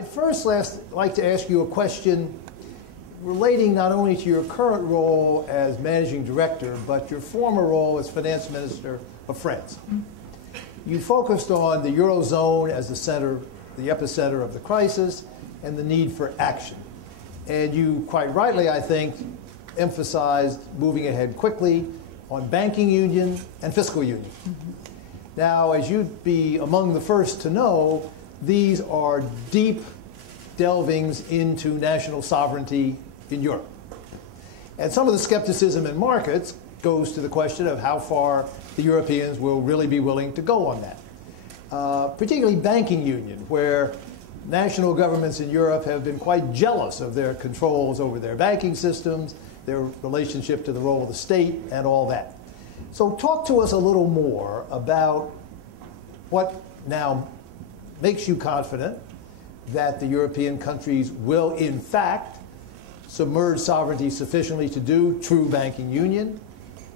I'd first like to ask you a question relating not only to your current role as managing director, but your former role as finance minister of France. You focused on the eurozone as the center, the epicenter of the crisis, and the need for action. And you, quite rightly, I think, emphasized moving ahead quickly on banking union and fiscal union. Now, as you'd be among the first to know, these are deep delvings into national sovereignty in Europe. And some of the skepticism in markets goes to the question of how far the Europeans will really be willing to go on that. Particularly banking union, where national governments in Europe have been quite jealous of their controls over their banking systems, their relationship to the role of the state, and all that. So talk to us a little more about what now makes you confident that the European countries will, in fact, submerge sovereignty sufficiently to do true banking union,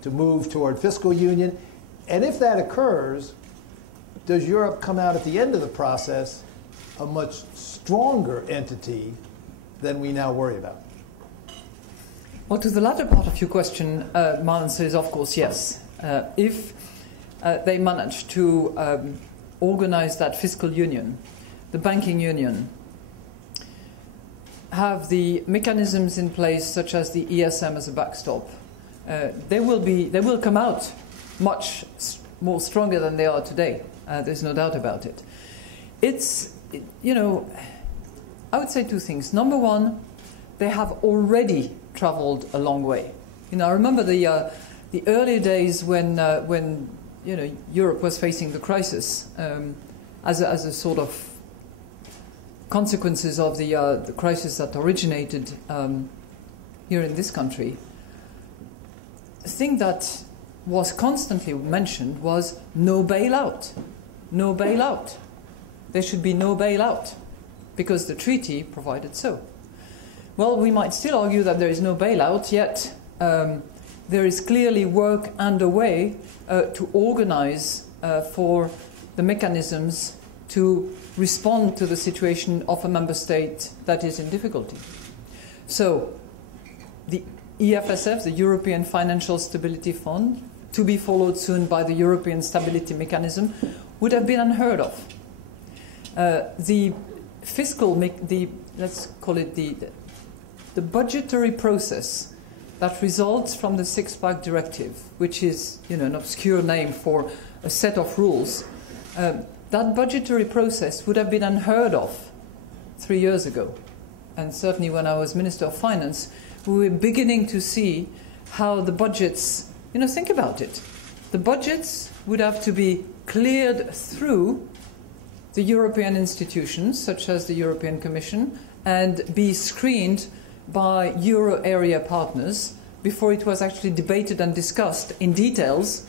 to move toward fiscal union. And if that occurs, does Europe come out at the end of the process a much stronger entity than we now worry about? Well, to the latter part of your question, my answer is, of course, yes. If they manage to organize that fiscal union, the banking union, have the mechanisms in place, such as the ESM as a backstop, they will come out much more stronger than they are today. There's no doubt about it. I would say two things. Number one, they have already traveled a long way. I remember the early days when Europe was facing the crisis as a sort of consequences of the crisis that originated here in this country. The thing that was constantly mentioned was no bailout. No bailout. There should be no bailout because the treaty provided so. Well, we might still argue that there is no bailout, yet there is clearly work underway to organize for the mechanisms to respond to the situation of a member state that is in difficulty. So the EFSF, the European Financial Stability Fund, to be followed soon by the European Stability Mechanism, would have been unheard of. The fiscal, let's call it the budgetary process that results from the six-pack directive, which is an obscure name for a set of rules, that budgetary process would have been unheard of 3 years ago. And certainly when I was Minister of Finance, we were beginning to see how the budgets, think about it. The budgets would have to be cleared through the European institutions, such as the European Commission, and be screened by euro area partners before it was actually debated and discussed in details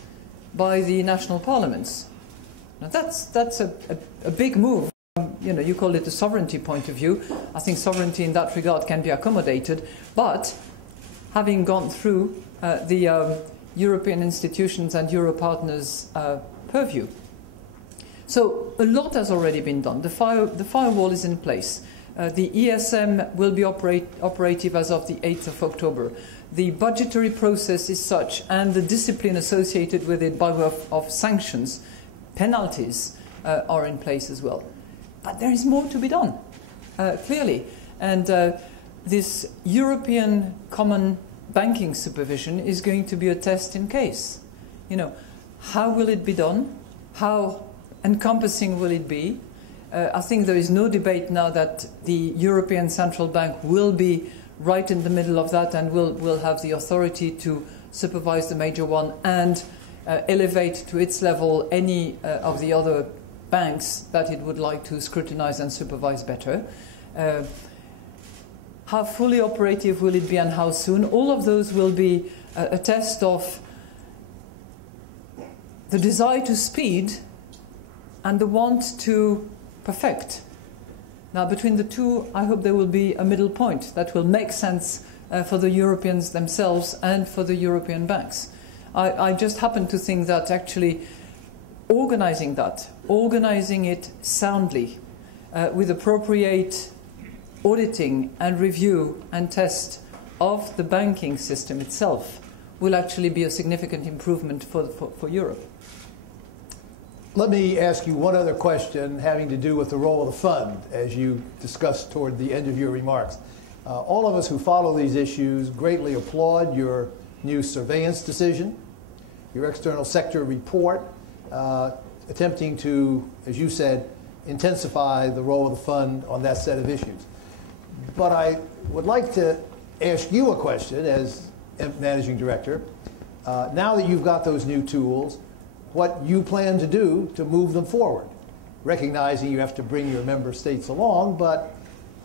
by the national parliaments. Now that's a big move. You call it a sovereignty point of view. I think sovereignty in that regard can be accommodated, but having gone through the European institutions and euro partners' purview. So a lot has already been done. The firewall is in place. The ESM will be operative as of the 8th of October. The budgetary process is such, and the discipline associated with it by way of sanctions, penalties, are in place as well. But there is more to be done, clearly. And this European common banking supervision is going to be a test in case. How will it be done? How encompassing will it be? I think there is no debate now that the European Central Bank will be right in the middle of that and will have the authority to supervise the major one and elevate to its level any of the other banks that it would like to scrutinize and supervise better. How fully operative will it be and how soon? All of those will be a test of the desire to speed and the want to perfect. Now, between the two, I hope there will be a middle point that will make sense for the Europeans themselves and for the European banks. I just happen to think that actually organizing it soundly, with appropriate auditing and review and test of the banking system itself, will actually be a significant improvement for Europe. Let me ask you one other question having to do with the role of the fund, as you discussed toward the end of your remarks. All of us who follow these issues greatly applaud your new surveillance decision, your external sector report, attempting to, as you said, intensify the role of the fund on that set of issues. But I would like to ask you a question as managing director. Now that you've got those new tools, what you plan to do to move them forward, recognizing you have to bring your member states along, but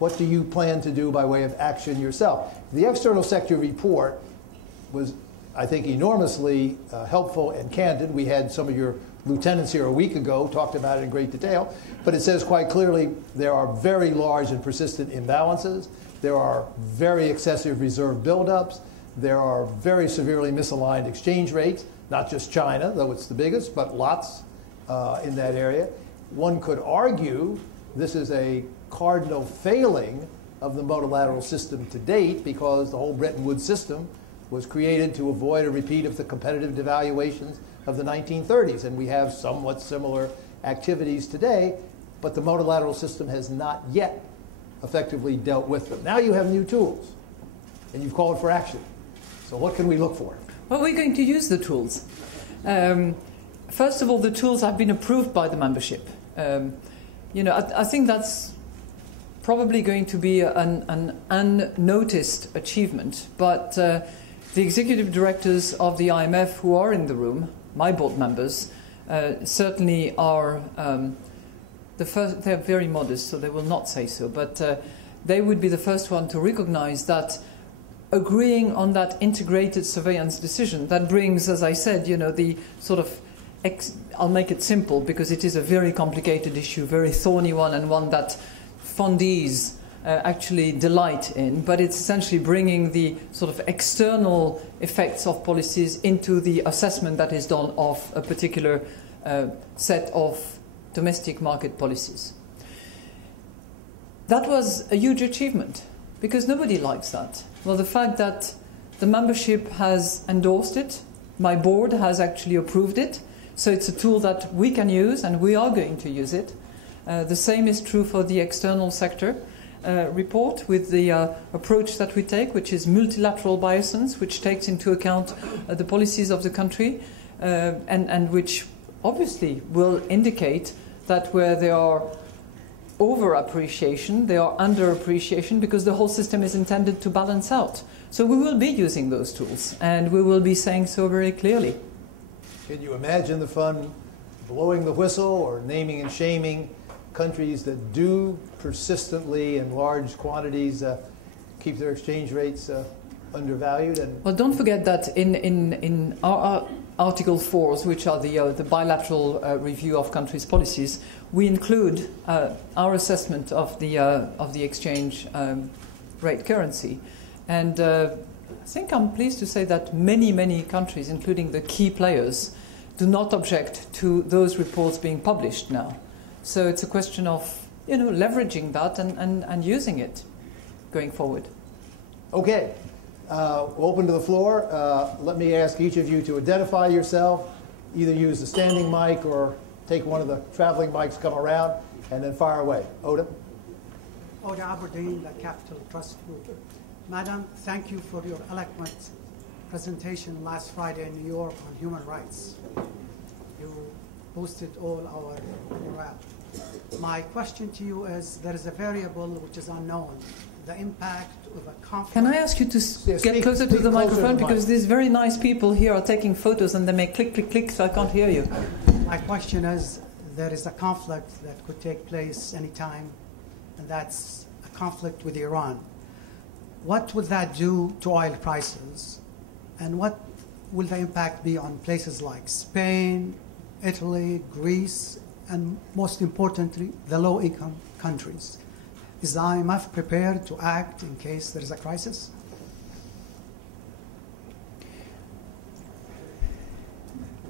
what do you plan to do by way of action yourself? The external sector report was, I think, enormously helpful and candid. We had some of your lieutenants here a week ago, talked about it in great detail, but it says quite clearly there are very large and persistent imbalances, there are very excessive reserve buildups, there are very severely misaligned exchange rates, not just China, though it's the biggest, but lots in that area. One could argue this is a cardinal failing of the multilateral system to date, because the whole Bretton Woods system was created to avoid a repeat of the competitive devaluations of the 1930s. And we have somewhat similar activities today, but the multilateral system has not yet effectively dealt with them. Now you have new tools, and you've called for action. So what can we look for? Well, we're going to use the tools. First of all, the tools have been approved by the membership. I think that's probably going to be an unnoticed achievement, but the executive directors of the IMF who are in the room, my board members, certainly are the first. They're very modest, so they will not say so, but they would be the first one to recognize that agreeing on that integrated surveillance decision, that brings, as I said, the sort of, I'll make it simple because it is a very complicated issue, very thorny one, and one that fundees actually delight in, but it's essentially bringing the sort of external effects of policies into the assessment that is done of a particular set of domestic market policies. That was a huge achievement because nobody likes that. Well, the fact that the membership has endorsed it, my board has actually approved it, so it's a tool that we can use and we are going to use it. The same is true for the external sector report with the approach that we take, which is multilateral biasance, which takes into account the policies of the country and which obviously will indicate that where there are over-appreciation, there are under-appreciation, because the whole system is intended to balance out. So we will be using those tools, and we will be saying so very clearly. Can you imagine the fund blowing the whistle or naming and shaming countries that do persistently in large quantities keep their exchange rates undervalued? And well, don't forget that in our Article 4s, which are the bilateral review of countries' policies, we include our assessment of the exchange rate currency. And I think I'm pleased to say that many countries, including the key players, do not object to those reports being published now. So it's a question of leveraging that and using it going forward. Okay. Open to the floor. Let me ask each of you to identify yourself, either use the standing mic or take one of the traveling mics, come around, and then fire away. Oda? Oda Aberdeen, the Capital Trust Group. Madam, thank you for your eloquent presentation last Friday in New York on human rights. You boosted all our morale. My question to you is, there is a variable which is unknown, the impact of a conflict. Can I ask you to get closer to the microphone, because these very nice people here are taking photos and they make click, click, click, so I can't hear you. My question is, there is a conflict that could take place anytime, and that's a conflict with Iran. What would that do to oil prices, and what will the impact be on places like Spain, Italy, Greece, and most importantly, the low-income countries? Is the IMF prepared to act in case there is a crisis?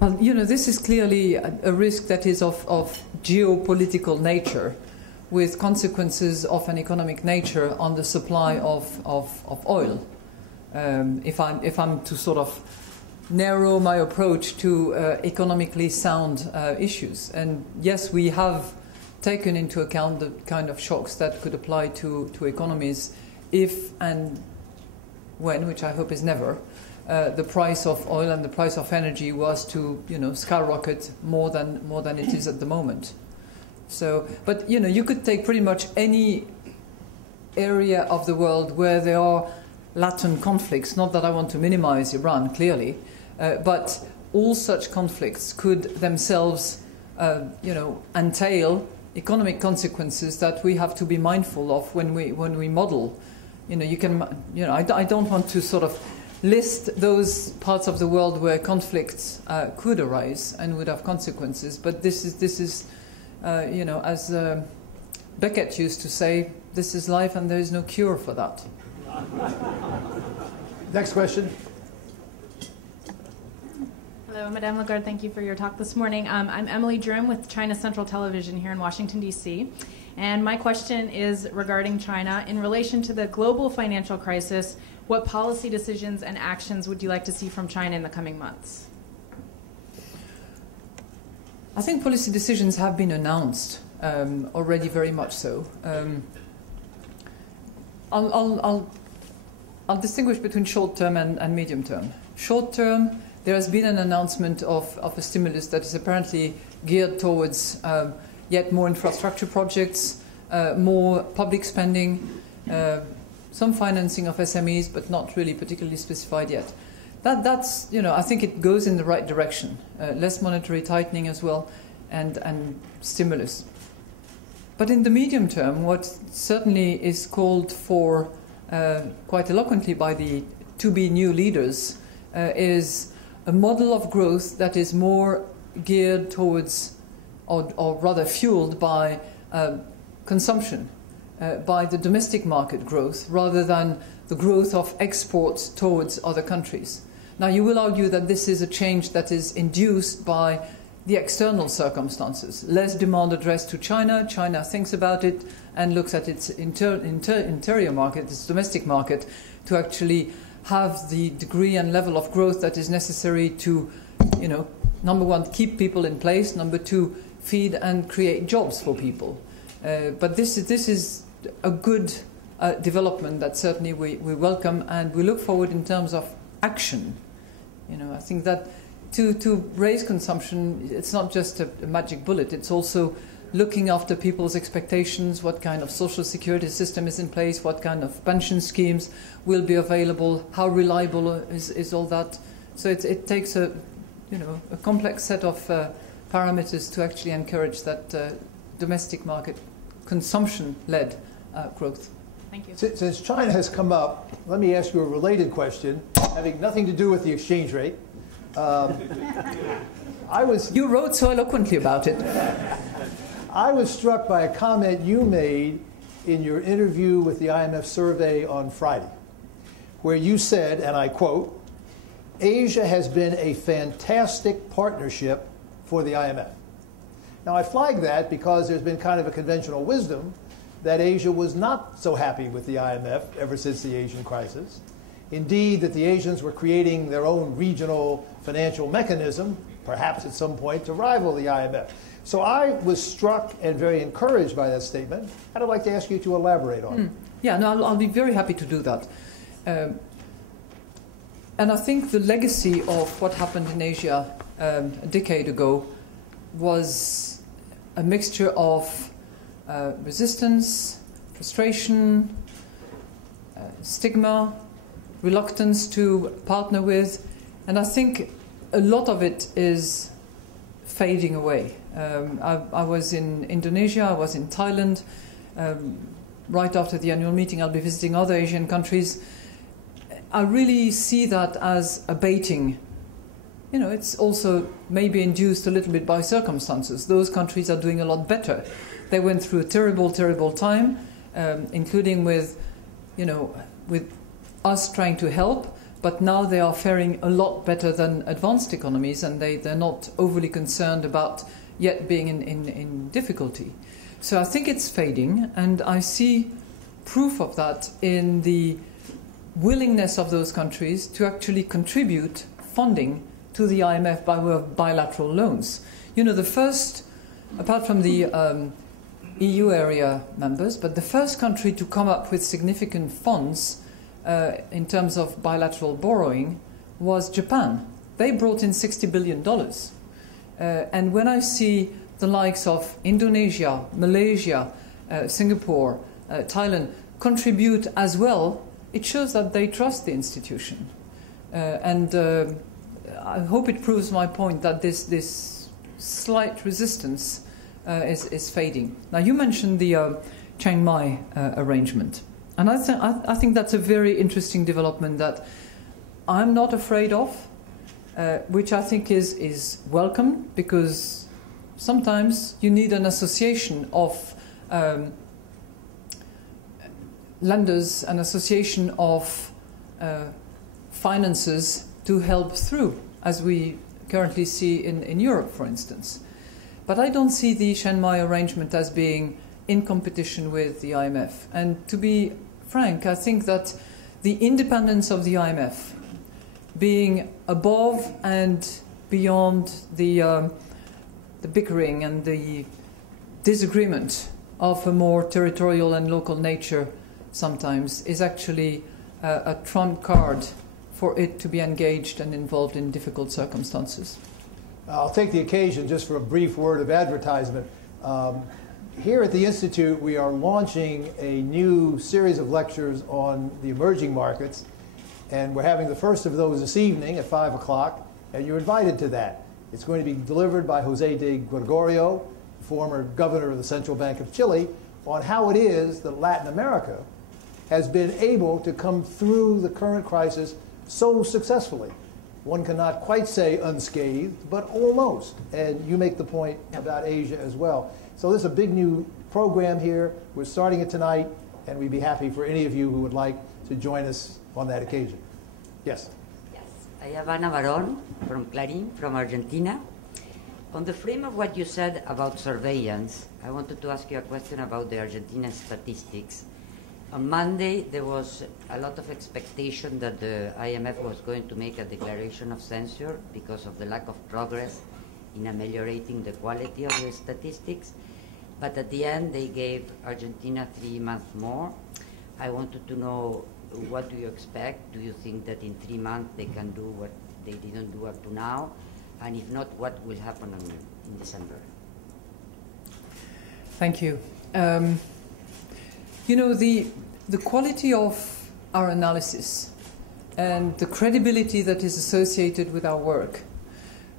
Well, this is clearly a risk that is of geopolitical nature, with consequences of an economic nature on the supply of oil. If I'm to sort of narrow my approach to economically sound issues. And yes, we have taken into account the kind of shocks that could apply to economies if and when, which I hope is never, the price of oil and the price of energy was to, skyrocket more than it is at the moment. So, but you could take pretty much any area of the world where there are latent conflicts. Not that I want to minimize Iran, clearly, but all such conflicts could themselves, entail economic consequences that we have to be mindful of when we model. I don't want to sort of list those parts of the world where conflicts could arise and would have consequences, but this is as Beckett used to say, this is life and there is no cure for that. Next question. Hello, Madame Lagarde. Thank you for your talk this morning. I'm Emily Drim with China Central Television here in Washington, D.C. And my question is regarding China. In relation to the global financial crisis, what policy decisions and actions would you like to see from China in the coming months? I think policy decisions have been announced already, very much so. I'll distinguish between short term and medium term. Short term, there has been an announcement of a stimulus that is apparently geared towards yet more infrastructure projects, more public spending, some financing of SMEs, but not really particularly specified yet. That's I think it goes in the right direction. Less monetary tightening as well, and stimulus. But in the medium term, what certainly is called for quite eloquently by the to-be new leaders is a model of growth that is more geared towards, or rather fueled by consumption, by the domestic market growth, rather than the growth of exports towards other countries. Now, you will argue that this is a change that is induced by the external circumstances. Less demand addressed to China. China thinks about it and looks at its interior market, its domestic market, to actually have the degree and level of growth that is necessary to, number one, keep people in place, number two, feed and create jobs for people. But this is a good development that certainly we welcome, and we look forward in terms of action. I think that to raise consumption, it's not just a magic bullet. It's also looking after people's expectations, what kind of social security system is in place, what kind of pension schemes will be available, how reliable is all that. So it takes a complex set of parameters to actually encourage that domestic market consumption-led growth. Thank you. Since China has come up, let me ask you a related question, having nothing to do with the exchange rate. You wrote so eloquently about it. I was struck by a comment you made in your interview with the IMF survey on Friday, where you said, and I quote, "Asia has been a fantastic partnership for the IMF." Now, I flag that because there's been kind of a conventional wisdom that Asia was not so happy with the IMF ever since the Asian crisis. Indeed, that the Asians were creating their own regional financial mechanism, perhaps at some point, to rival the IMF. So I was struck and very encouraged by that statement, and I'd like to ask you to elaborate on it. Yeah, no, I'll be very happy to do that. And I think the legacy of what happened in Asia a decade ago was a mixture of resistance, frustration, stigma, reluctance to partner with, and I think a lot of it is fading away. I was in Indonesia, I was in Thailand. Right after the annual meeting, I'll be visiting other Asian countries. I really see that as abating. It's also maybe induced a little bit by circumstances. Those countries are doing a lot better. They went through a terrible, terrible time, including with us trying to help, but now they are faring a lot better than advanced economies, and they're not overly concerned about yet being in difficulty. So I think it's fading, and I see proof of that in the willingness of those countries to actually contribute funding to the IMF by way of bilateral loans. You know, the first, apart from the EU area members, but the first country to come up with significant funds in terms of bilateral borrowing was Japan. They brought in $60 billion. And when I see the likes of Indonesia, Malaysia, Singapore, Thailand contribute as well, it shows that they trust the institution. And I hope it proves my point that this slight resistance is fading. Now, you mentioned the Chiang Mai arrangement. And I think that's a very interesting development that I'm not afraid of, which I think is welcome, because sometimes you need an association of lenders, an association of finances to help through, as we currently see in Europe, for instance. But I don't see the Chiang Mai arrangement as being in competition with the IMF. And to be frank, I think that the independence of the IMF, being above and beyond the bickering and the disagreement of a more territorial and local nature sometimes, is actually a trump card for it to be engaged and involved in difficult circumstances. I'll take the occasion just for a brief word of advertisement. Here at the Institute, we are launching a new series of lectures on the emerging markets, and we're having the first of those this evening at 5 o'clock, and you're invited to that. It's going to be delivered by Jose de Gregorio, former governor of the Central Bank of Chile, on how it is that Latin America has been able to come through the current crisis so successfully. One cannot quite say unscathed, but almost. And you make the point about Asia as well. So this is a big new program here. We're starting it tonight, and we'd be happy for any of you who would like to join us on that occasion. Yes? Yes. I am Ana Barón from Clarín, from Argentina. On the frame of what you said about surveillance, I wanted to ask you a question about the Argentina statistics. On Monday, there was a lot of expectation that the IMF was going to make a declaration of censure because of the lack of progress in ameliorating the quality of the statistics. But at the end, they gave Argentina 3 months more. I wanted to know, what do you expect? Do you think that in 3 months they can do what they didn't do up to now? And if not, what will happen in December? Thank you. You know, the quality of our analysis and the credibility that is associated with our work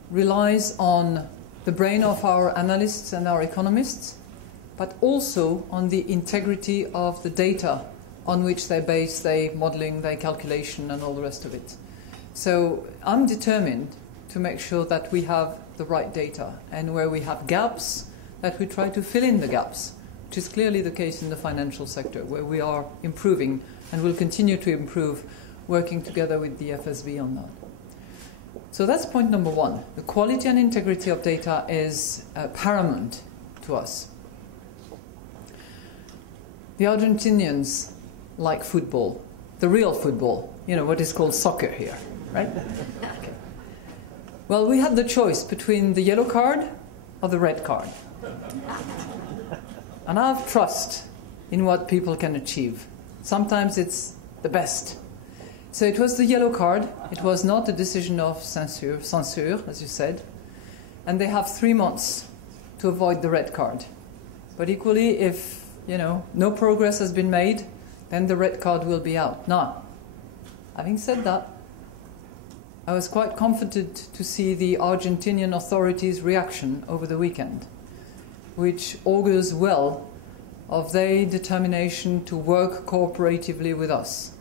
relies on the brain of our analysts and our economists, but also on the integrity of the data on which they base their modeling, their calculation, and all the rest of it. So I'm determined to make sure that we have the right data, and where we have gaps, that we try to fill in the gaps, which is clearly the case in the financial sector, where we are improving and will continue to improve, working together with the FSB on that. So that's point number one. The quality and integrity of data is paramount to us. The Argentinians like football, the real football, you know, what is called soccer here, right? Okay. Well, we had the choice between the yellow card or the red card. And I have trust in what people can achieve. Sometimes it's the best. So it was the yellow card. It was not a decision of censure, as you said. And they have 3 months to avoid the red card. But equally, if, you know, no progress has been made, then the red card will be out. Now, having said that, I was quite comforted to see the Argentinian authorities' reaction over the weekend, which augurs well of their determination to work cooperatively with us.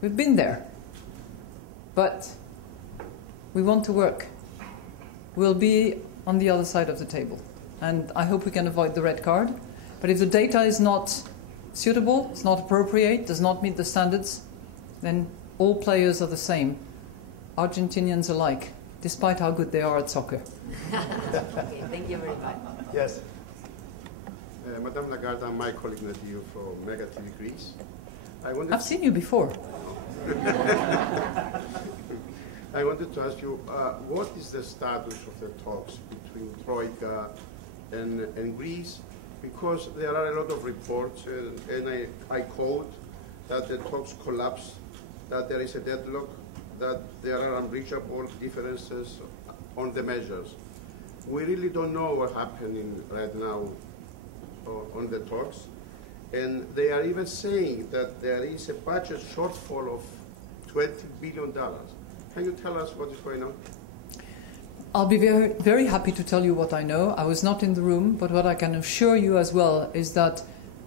We've been there, but we want to work. We'll be on the other side of the table, and I hope we can avoid the red card. But if the data is not suitable, it's not appropriate, does not meet the standards, then all players are the same, Argentinians alike, despite how good they are at soccer. Okay, thank you very much. Yes. Madame Lagarde, I'm my colleague Nadir from Mega TV Greece. I've seen you before. I wanted to ask you, what is the status of the talks between Troika and Greece? Because there are a lot of reports, and I quote, that the talks collapsed, that there is a deadlock, that there are unreachable differences on the measures. We really don't know what's happening right now on the talks. And they are even saying that there is a budget shortfall of $20 billion. Can you tell us what is going on? I'll be very, very happy to tell you what I know. I was not in the room, but what I can assure you as well is that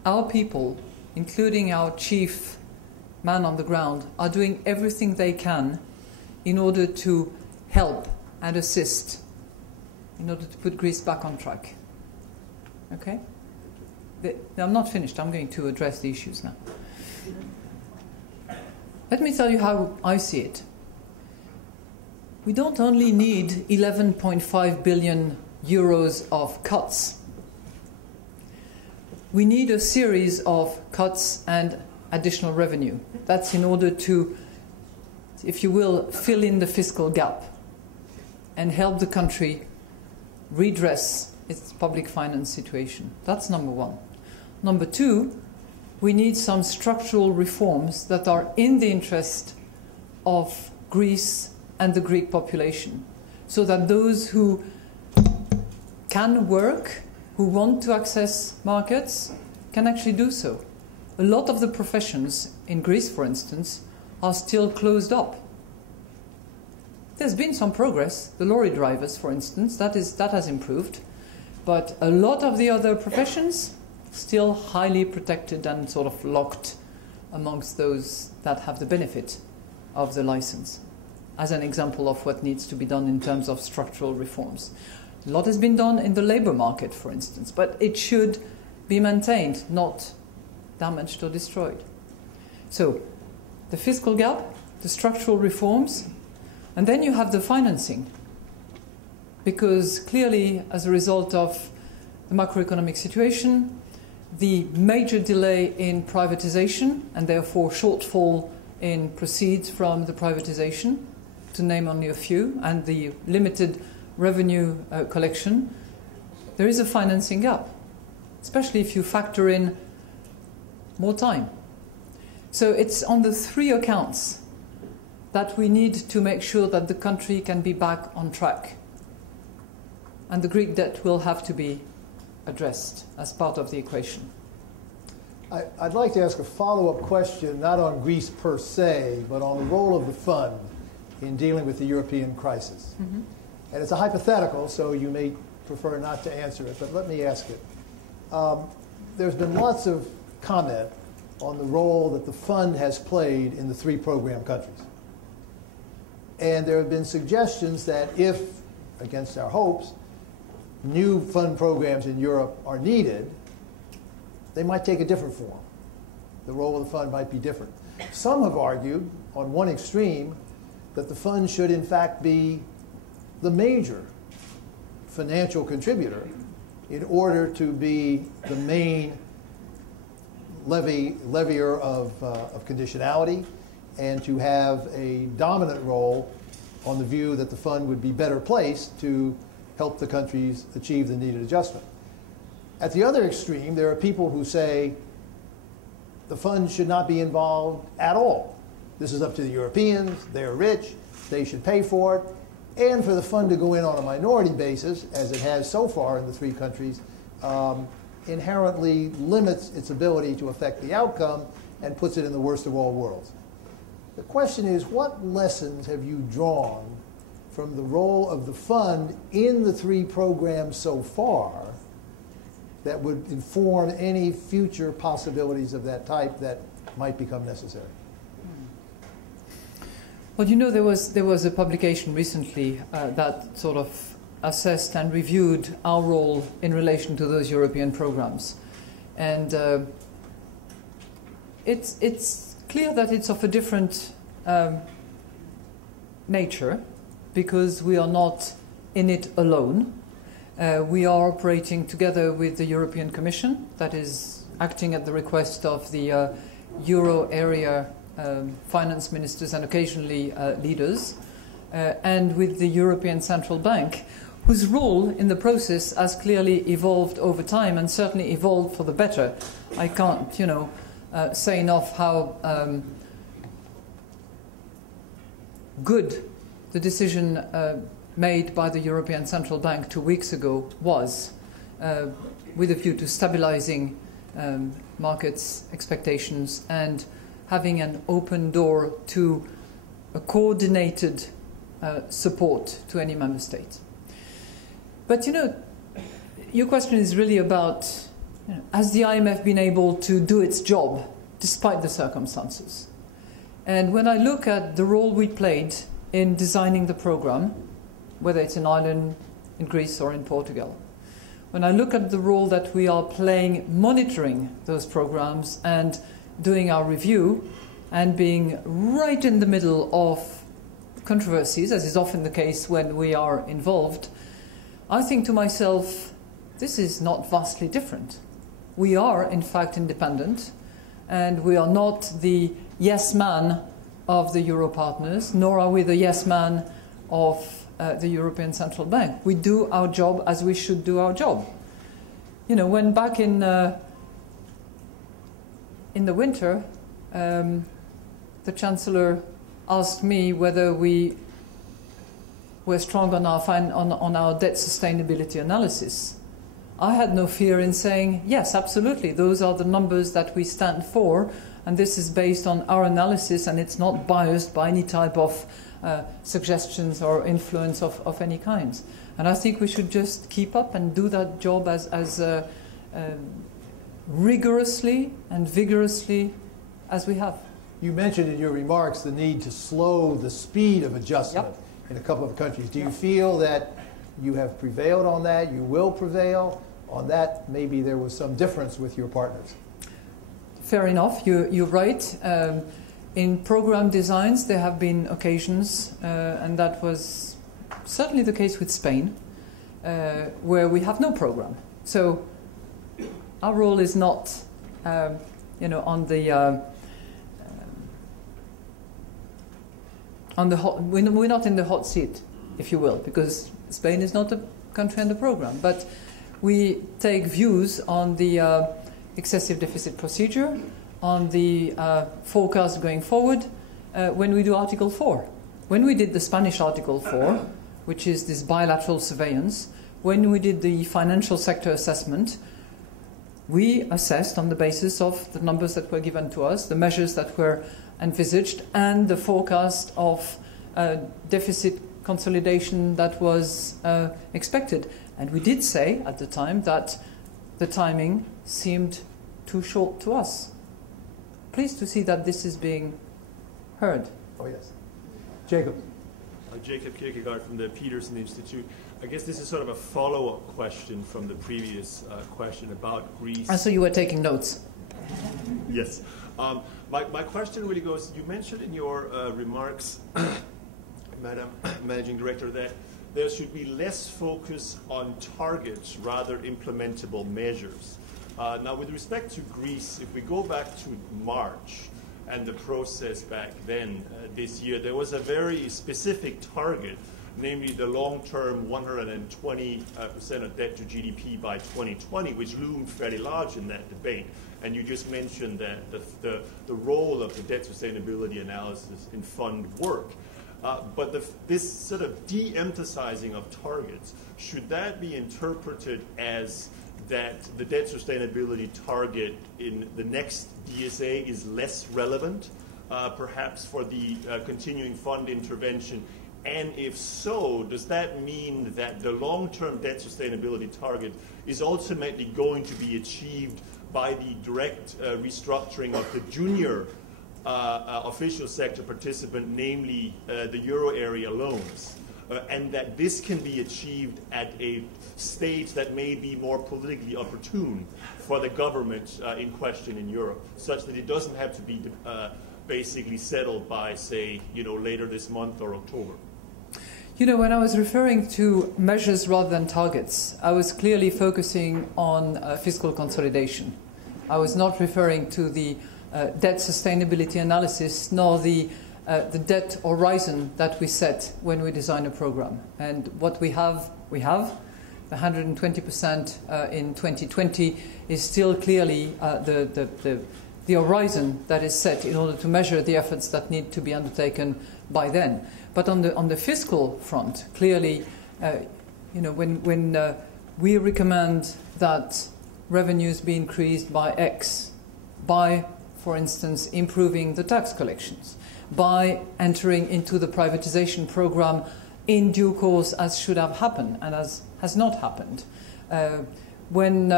our people, including our chief man on the ground, are doing everything they can in order to help and assist, in order to put Greece back on track. Okay? I'm not finished. I'm going to address the issues now. Let me tell you how I see it. We don't only need 11.5 billion euros of cuts. We need a series of cuts and additional revenue. That's in order to, if you will, fill in the fiscal gap and help the country redress its public finance situation. That's number one. Number two, we need some structural reforms that are in the interest of Greece and the Greek population, so that those who can work, who want to access markets, can actually do so. A lot of the professions in Greece, for instance, are still closed up. There's been some progress. The lorry drivers, for instance, that has improved. But a lot of the other professions, still highly protected and sort of locked amongst those that have the benefit of the license, as an example of what needs to be done in terms of structural reforms. A lot has been done in the labour market, for instance, but it should be maintained, not damaged or destroyed. So, the fiscal gap, the structural reforms, and then you have the financing. Because clearly, as a result of the macroeconomic situation, the major delay in privatization, and therefore shortfall in proceeds from the privatization, to name only a few, and the limited revenue collection, there is a financing gap, especially if you factor in more time. So it's on the three accounts that we need to make sure that the country can be back on track. And the Greek debt will have to be addressed as part of the equation. I'd like to ask a follow-up question, not on Greece per se, but on the role of the fund in dealing with the European crisis. Mm-hmm. And it's a hypothetical, so you may prefer not to answer it, but let me ask it. There's been lots of comment on the role that the fund has played in the three program countries. And there have been suggestions that if, against our hopes, new fund programs in Europe are needed, they might take a different form. The role of the fund might be different. Some have argued, on one extreme, that the fund should in fact be the major financial contributor in order to be the main levier of conditionality and to have a dominant role on the view that the fund would be better placed to help the countries achieve the needed adjustment. At the other extreme, there are people who say the fund should not be involved at all. This is up to the Europeans, they're rich, they should pay for it, and for the fund to go in on a minority basis, as it has so far in the three countries, inherently limits its ability to affect the outcome and puts it in the worst of all worlds. The question is, what lessons have you drawn from the role of the fund in the three programs so far that would inform any future possibilities of that type that might become necessary? Well, you know, there was a publication recently that sort of assessed and reviewed our role in relation to those European programs. And it's clear that it's of a different nature, because we are not in it alone. We are operating together with the European Commission, that is acting at the request of the Euro area finance ministers and occasionally leaders, and with the European Central Bank, whose role in the process has clearly evolved over time and certainly evolved for the better. I can't, say enough how good the decision made by the European Central Bank 2 weeks ago was, with a view to stabilizing markets' expectations and having an open door to a coordinated support to any member state. But, your question is really about, has the IMF been able to do its job despite the circumstances? And when I look at the role we played in designing the program, whether it's in Ireland, in Greece, or in Portugal, when I look at the role that we are playing monitoring those programs and doing our review and being right in the middle of controversies, as is often the case when we are involved, I think to myself, this is not vastly different. We are, in fact, independent, and we are not the yes man of the Euro partners, nor are we the yes man of the European Central Bank. We do our job as we should do our job. When back in the winter, the Chancellor asked me whether we were strong on our debt sustainability analysis, I had no fear in saying, yes, absolutely, those are the numbers that we stand for, and this is based on our analysis, and it's not biased by any type of suggestions or influence of any kind. And I think we should just keep up and do that job as rigorously and vigorously as we have. You mentioned in your remarks the need to slow the speed of adjustment in a couple of countries. Do you feel that you have prevailed on that? You will prevail on that? Maybe there was some difference with your partners. Fair enough. You're right. In program designs, there have been occasions, and that was certainly the case with Spain, where we have no program. So our role is not, on the hot. We're not in the hot seat, if you will, because Spain is not a country under program. But we take views on the excessive deficit procedure, on the forecast going forward, when we do Article 4. When we did the Spanish Article 4, which is this bilateral surveillance, when we did the financial sector assessment, we assessed on the basis of the numbers that were given to us, the measures that were envisaged, and the forecast of deficit consolidation that was expected. And we did say at the time that the timing seemed too short to us. Pleased to see that this is being heard. Oh, yes. Jacob. Jacob Kierkegaard from the Peterson Institute. I guess this is sort of a follow-up question from the previous question about Greece. I saw you were taking notes. Yes. My question really goes, you mentioned in your remarks, Madam Managing Director, that there should be less focus on targets, rather implementable measures. Now, with respect to Greece, if we go back to March and the process back then, this year, there was a very specific target, namely the long-term 120% of debt to GDP by 2020, which loomed fairly large in that debate. And you just mentioned that the role of the debt sustainability analysis in fund work. But this sort of de-emphasizing of targets, should that be interpreted as that the debt sustainability target in the next DSA is less relevant, perhaps for the continuing fund intervention? And if so, does that mean that the long-term debt sustainability target is ultimately going to be achieved by the direct restructuring of the junior official sector participant, namely the euro area loans, and that this can be achieved at a stage that may be more politically opportune for the government in question in Europe, such that it doesn't have to be basically settled by, say, later this month or October? You know, when I was referring to measures rather than targets, I was clearly focusing on fiscal consolidation. I was not referring to the debt sustainability analysis, nor the debt horizon that we set when we design a program. And what we have. The 120% in 2020 is still clearly the horizon that is set in order to measure the efforts that need to be undertaken by then. But on the fiscal front, clearly, when we recommend that revenues be increased by X, by, for instance, improving the tax collections, by entering into the privatization program in due course, as should have happened and as has not happened. When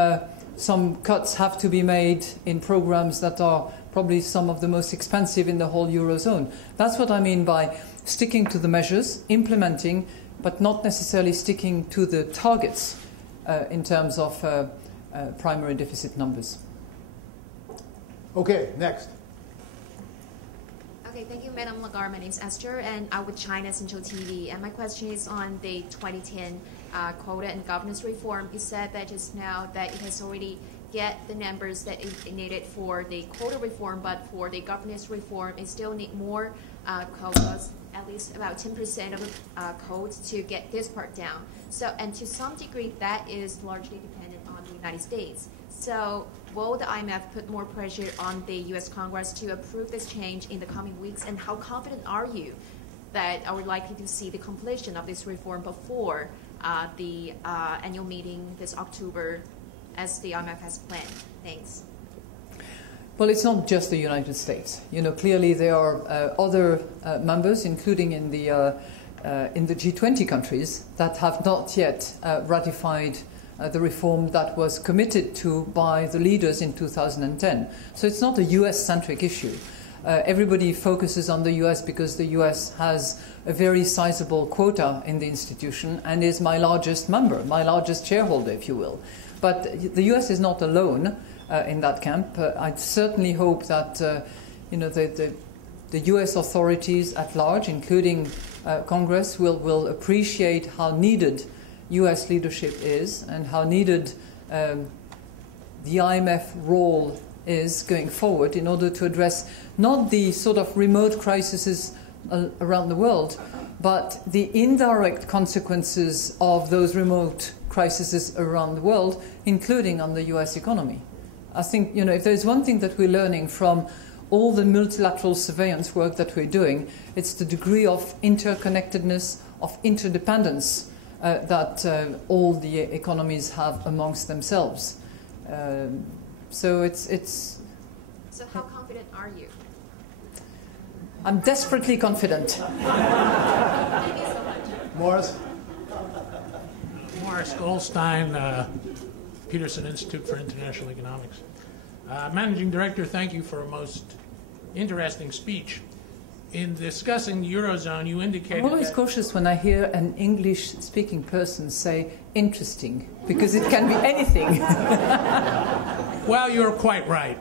some cuts have to be made in programs that are probably some of the most expensive in the whole eurozone. That's what I mean by sticking to the measures, implementing, but not necessarily sticking to the targets in terms of primary deficit numbers. Okay, next. Okay, thank you, Madam Lagarde. My name is Esther, and I'm with China Central TV. And my question is on the 2010 quota and governance reform. You said that just now that it has already get the numbers that it needed for the quota reform, but for the governance reform, it still need more quotas, at least about 10% of the codes to get this part down. So, and to some degree, that is largely dependent on the United States. So will the IMF put more pressure on the U.S. Congress to approve this change in the coming weeks? And how confident are you that are we likely to see the completion of this reform before the annual meeting this October as the IMF has planned? Thanks. Well, it's not just the United States. You know, clearly there are other members, including in the G20 countries, that have not yet ratified the reform that was committed to by the leaders in 2010. So it's not a US-centric issue. Everybody focuses on the US because the US has a very sizable quota in the institution and is my largest member, my largest shareholder, if you will. But the US is not alone in that camp. I certainly hope that the US authorities at large, including Congress, will appreciate how needed US leadership is and how needed the IMF role is going forward in order to address not the sort of remote crises around the world, but the indirect consequences of those remote crises around the world, including on the US economy. I think, if there's one thing that we're learning from all the multilateral surveillance work that we're doing, it's the degree of interconnectedness, of interdependence that all the economies have amongst themselves. So it's. So how confident are you? I'm desperately confident. Thank you so much. Morris? Morris Goldstein, Peterson Institute for International Economics. Managing Director, thank you for a most interesting speech. In discussing the eurozone, you indicated I'm always cautious when I hear an English-speaking person say interesting, because it can be anything. Well, you're quite right.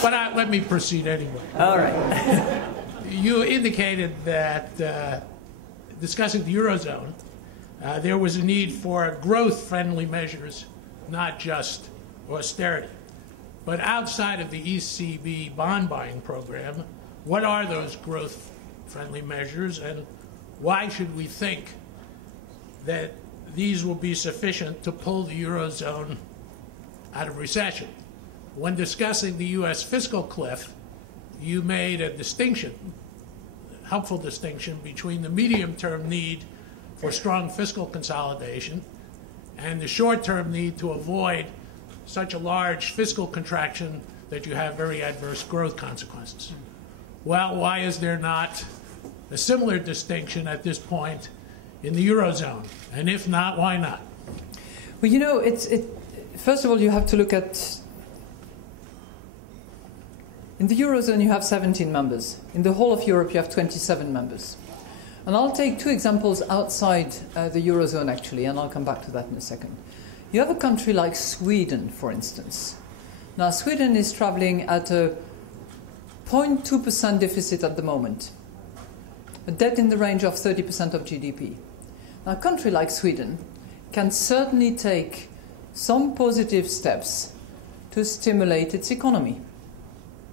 But let me proceed anyway. All right. You indicated that discussing the eurozone, there was a need for growth-friendly measures, not just austerity. But outside of the ECB bond buying program, what are those growth-friendly measures, and why should we think that these will be sufficient to pull the eurozone out of recession? When discussing the U.S. fiscal cliff, you made a distinction, a helpful distinction, between the medium-term need for strong fiscal consolidation and the short-term need to avoid such a large fiscal contraction that you have very adverse growth consequences. Well, why is there not a similar distinction at this point in the eurozone? And if not, why not? Well, first of all, you have to look at. In the eurozone, you have 17 members. In the whole of Europe, you have 27 members. And I'll take two examples outside the eurozone, actually, and I'll come back to that in a second. You have a country like Sweden, for instance. Now, Sweden is traveling at a 0.2% deficit at the moment. a debt in the range of 30% of GDP. Now, a country like Sweden can certainly take some positive steps to stimulate its economy.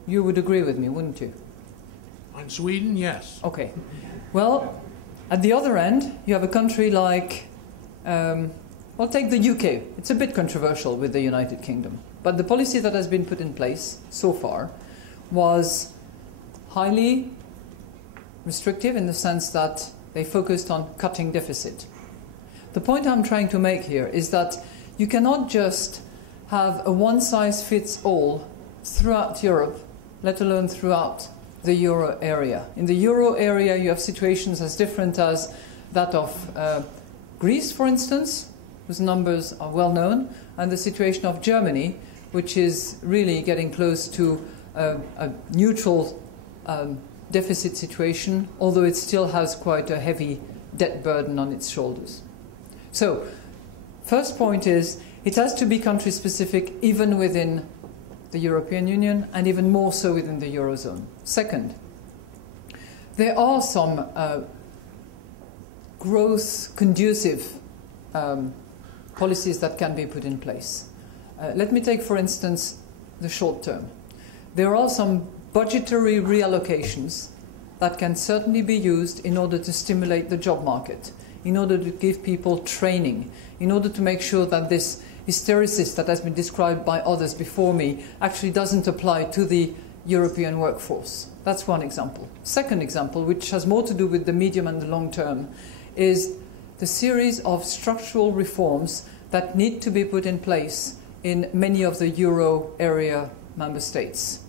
You would agree with me, wouldn't you? On Sweden, yes. Okay. Well, at the other end, you have a country like, well, take the UK. It's a bit controversial with the United Kingdom. But the policy that has been put in place so far was highly restrictive in the sense that they focused on cutting deficit. The point I'm trying to make here is that you cannot just have a one-size-fits-all throughout Europe, let alone throughout the euro area. In the euro area, you have situations as different as that of Greece, for instance, whose numbers are well known, and the situation of Germany, which is really getting close to a neutral deficit situation, although it still has quite a heavy debt burden on its shoulders. So, first point is, it has to be country-specific even within the European Union and even more so within the eurozone. Second, there are some growth-conducive policies that can be put in place. Let me take, for instance, the short term. There are some budgetary reallocations that can certainly be used in order to stimulate the job market, in order to give people training, in order to make sure that this hysteresis that has been described by others before me actually doesn't apply to the European workforce. That's one example. Second example, which has more to do with the medium and the long term, is the series of structural reforms that need to be put in place in many of the euro area member states.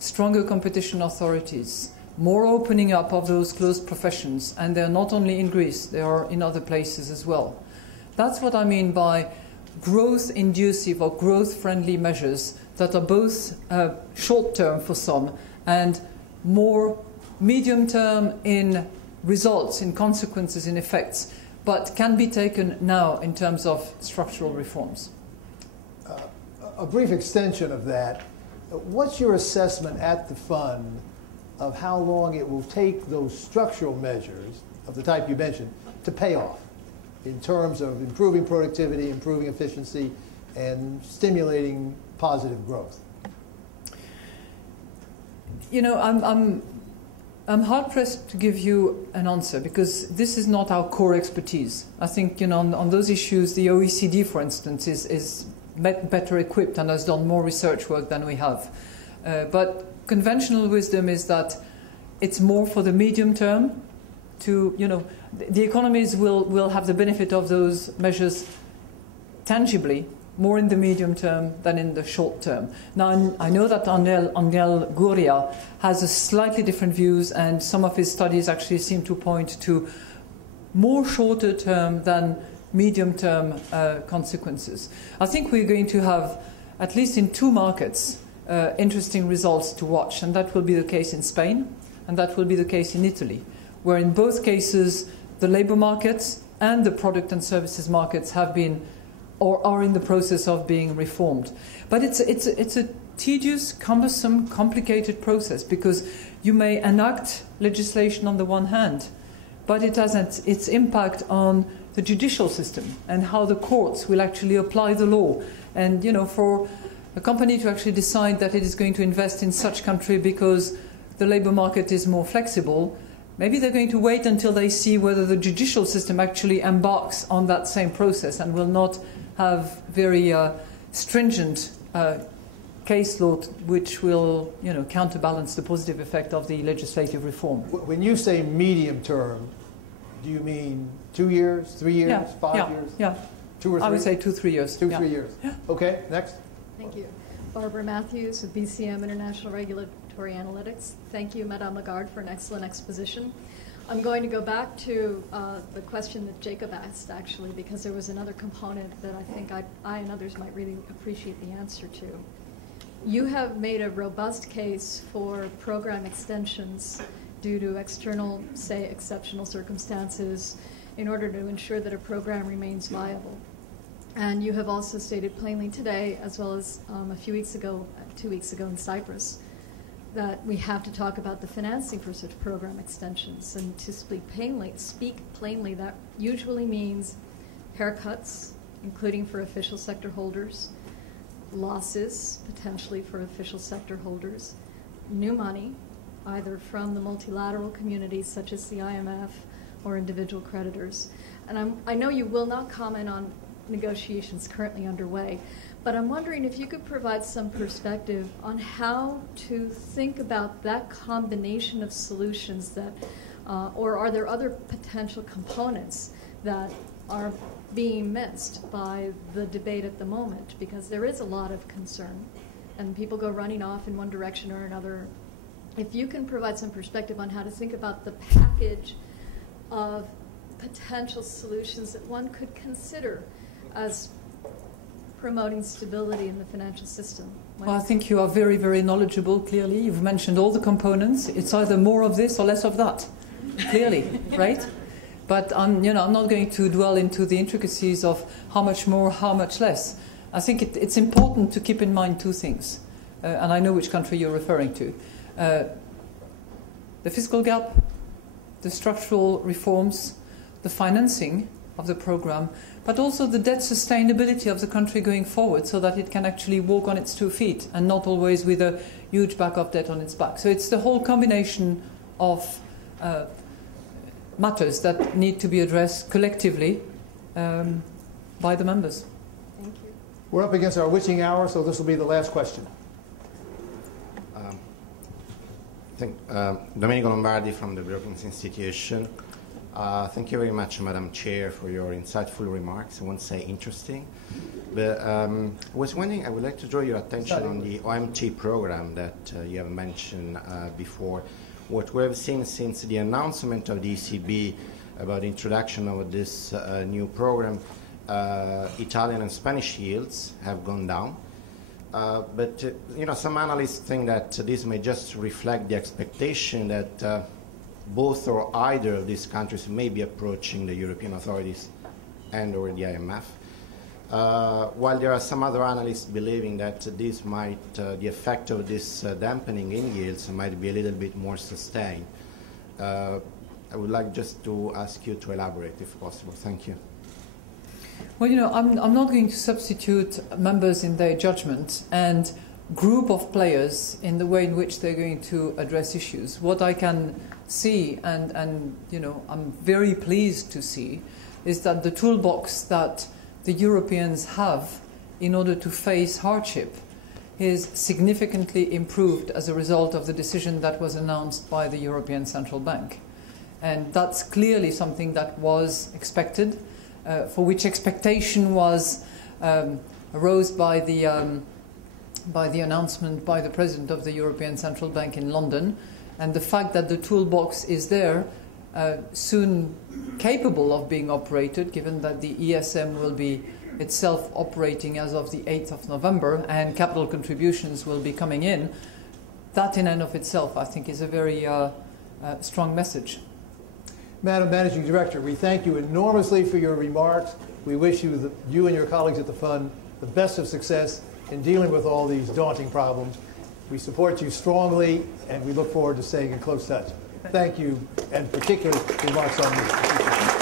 Stronger competition authorities, more opening up of those closed professions, and they're not only in Greece, they are in other places as well. That's what I mean by growth-inducive or growth-friendly measures that are both short-term for some and more medium-term in results, in consequences, in effects, but can be taken now in terms of structural reforms. A brief extension of that, what's your assessment at the fund of how long it will take those structural measures of the type you mentioned to pay off in terms of improving productivity, improving efficiency, and stimulating positive growth? You know, I'm hard-pressed to give you an answer because this is not our core expertise. I think, you know, on those issues, the OECD, for instance, is better equipped and has done more research work than we have. But conventional wisdom is that it's more for the medium term to, you know, the economies will have the benefit of those measures tangibly more in the medium term than in the short term. Now, I know that Angel Gurria has a slightly different views, and some of his studies actually seem to point to more shorter term than medium term consequences. I think we're going to have, at least in two markets, interesting results to watch, and that will be the case in Spain, and that will be the case in Italy, where in both cases the labour markets and the product and services markets have been or are in the process of being reformed. But it's a tedious, cumbersome, complicated process because you may enact legislation on the one hand, but it has its impact on the judicial system and how the courts will actually apply the law. And, you know, for a company to actually decide that it is going to invest in such country because the labour market is more flexible, maybe they're going to wait until they see whether the judicial system actually embarks on that same process and will not have very stringent case law which will, you know, counterbalance the positive effect of the legislative reform. When you say medium term, do you mean 2 years, 3 years, 5 years? Yeah. 2 or 3? I would say 2-3 years. 2-3 years. Yeah. Okay, next. Thank you. Barbara Matthews with BCM International Regulatory Analytics. Thank you, Madame Lagarde, for an excellent exposition. I'm going to go back to the question that Jacob asked, actually, because there was another component that I think I and others might really appreciate the answer to. You have made a robust case for program extensions due to external, say, exceptional circumstances in order to ensure that a program remains viable. And you have also stated plainly today, as well as a few weeks ago, 2 weeks ago in Cyprus, that we have to talk about the financing for such program extensions. And to speak plainly, that usually means haircuts, including for official sector holders, losses, potentially for official sector holders, new money, either from the multilateral communities such as the IMF or individual creditors. And I know you will not comment on negotiations currently underway, but I'm wondering if you could provide some perspective on how to think about that combination of solutions that, or are there other potential components that are being missed by the debate at the moment? Because there is a lot of concern, and people go running off in one direction or another. If you can provide some perspective on how to think about the package of potential solutions that one could consider as promoting stability in the financial system. Well, I think you are very, very knowledgeable, clearly. You've mentioned all the components. It's either more of this or less of that, clearly, right? But I'm not going to dwell into the intricacies of how much more, how much less. I think it's important to keep in mind two things, and I know which country you're referring to. The fiscal gap, the structural reforms, the financing of the program, but also the debt sustainability of the country going forward so that it can actually walk on its 2 feet and not always with a huge back of debt on its back. So it's the whole combination of matters that need to be addressed collectively by the members. Thank you. We're up against our witching hour, so this will be the last question. I think Domenico Lombardi from the Brookings Institution. Thank you very much, Madam Chair, for your insightful remarks. I won't say interesting, but I was wondering, I would like to draw your attention on the OMT program that you have mentioned before. What we have seen since the announcement of the ECB about the introduction of this new program, Italian and Spanish yields have gone down. But some analysts think that this may just reflect the expectation that both or either of these countries may be approaching the European authorities and or the IMF. While there are some other analysts believing that this might, the effect of this dampening in yields might be a little bit more sustained. I would like just to ask you to elaborate if possible. Thank you. Well, I'm not going to substitute members in their judgment and group of players in the way in which they're going to address issues. What I can see, and I'm very pleased to see, is that the toolbox that the Europeans have in order to face hardship is significantly improved as a result of the decision that was announced by the European Central Bank. And that's clearly something that was expected, for which expectation was arose by the announcement by the President of the European Central Bank in London. And the fact that the toolbox is there, soon capable of being operated, given that the ESM will be itself operating as of the 8th of November and capital contributions will be coming in, that in and of itself, I think, is a very strong message. Madam Managing Director, we thank you enormously for your remarks. We wish you, you and your colleagues at the Fund, the best of success in dealing with all these daunting problems. We support you strongly, and we look forward to staying in close touch. Thank you, and particularly remarks on this.